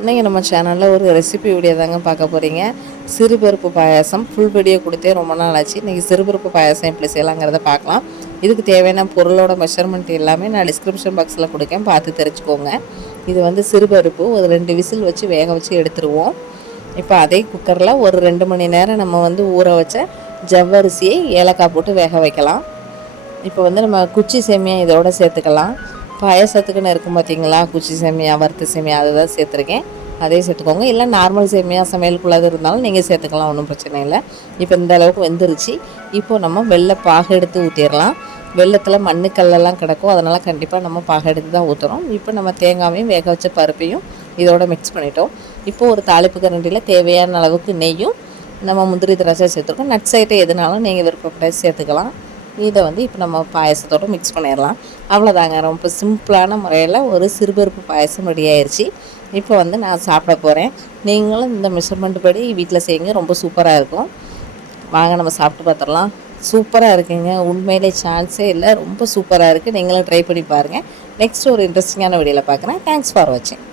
இன்றைக்கி நம்ம சேனலில் ஒரு ரெசிபி வீடியோ தாங்க பார்க்க போகிறீங்க. சிறுபருப்பு பாயாசம் ஃபுல் வீடியோ கொடுத்தே ரொம்ப நாள் ஆச்சு. இன்றைக்கி சிறுபருப்பு பாயாசம் எப்படி செய்யலாங்கிறத பார்க்கலாம். இதுக்கு தேவையான பொருளோட மெஷர்மெண்ட் எல்லாமே நான் டிஸ்கிரிப்ஷன் பாக்ஸில் கொடுக்கேன், பார்த்து தெரிஞ்சுக்கோங்க. இது வந்து சிறுபருப்பு ஒரு 2 விசில் வச்சு வேக வச்சு எடுத்துருவோம். இப்போ அதே குக்கரில் ஒரு 2 மணி நேரம் நம்ம வந்து ஊற வச்ச ஜவ்வரிசியை ஏலக்காய் போட்டு வேக வைக்கலாம். இப்போ வந்து நம்ம குச்சி சேமியா இதோட சேர்த்துக்கலாம். பாயசத்துக்குன்னு இருக்கும் பார்த்தீங்களா, குச்சி சேமியா, வறுத்த சேமியா, அதுதான் சேர்த்துருக்கேன். அதே சேர்த்துக்கோங்க. இல்லை நார்மல் சேமியா சமையலுக்குள்ளது இருந்தாலும் நீங்கள் சேர்த்துக்கலாம், ஒன்றும் பிரச்சனை இல்லை. இப்போ இந்த அளவுக்கு வெந்துருச்சு. இப்போது நம்ம வெள்ளை பாகு எடுத்து ஊற்றிடலாம். வெள்ளத்தில் மண்ணுக்கல்லெல்லாம் கிடக்கும், அதனால் கண்டிப்பாக நம்ம பாகு எடுத்து தான் ஊற்றுறோம். இப்போ நம்ம தேங்காயும் வேக வச்ச பருப்பையும் இதோட மிக்ஸ் பண்ணிட்டோம். இப்போது ஒரு தாளிப்பு கரண்டியில் தேவையான அளவுக்கு நெய்யும் நம்ம முந்திரி திராட்சை சேர்த்துருக்கோம். நட்ஸ் ஐட்டம் எதுனாலும் நீங்கள் விருப்பப்பட்ட சேர்த்துக்கலாம். இதை வந்து இப்போ நம்ம பாயசத்தோடு மிக்ஸ் பண்ணிடலாம். அவ்வளோதாங்க, ரொம்ப சிம்பிளான முறையில் ஒரு சிறுபருப்பு பாயசம் ரெடி ஆயிடுச்சு. இப்போ வந்து நான் சாப்பிட போகிறேன். நீங்களும் இந்த மெஷர்மெண்ட் படி வீட்டில் செய்யுங்க, ரொம்ப சூப்பராக இருக்கும். வாங்க நம்ம சாப்பிட்டு பார்த்துடலாம். சூப்பராக இருக்குங்க, உண்மையிலே சான்ஸே இல்லை, ரொம்ப சூப்பராக இருக்குது. நீங்களும் ட்ரை பண்ணி பாருங்கள். நெக்ஸ்ட் ஒரு இன்ட்ரெஸ்டிங்கான வீடியோவில் பார்க்குறேன். தேங்க்ஸ் ஃபார் வாட்சிங்.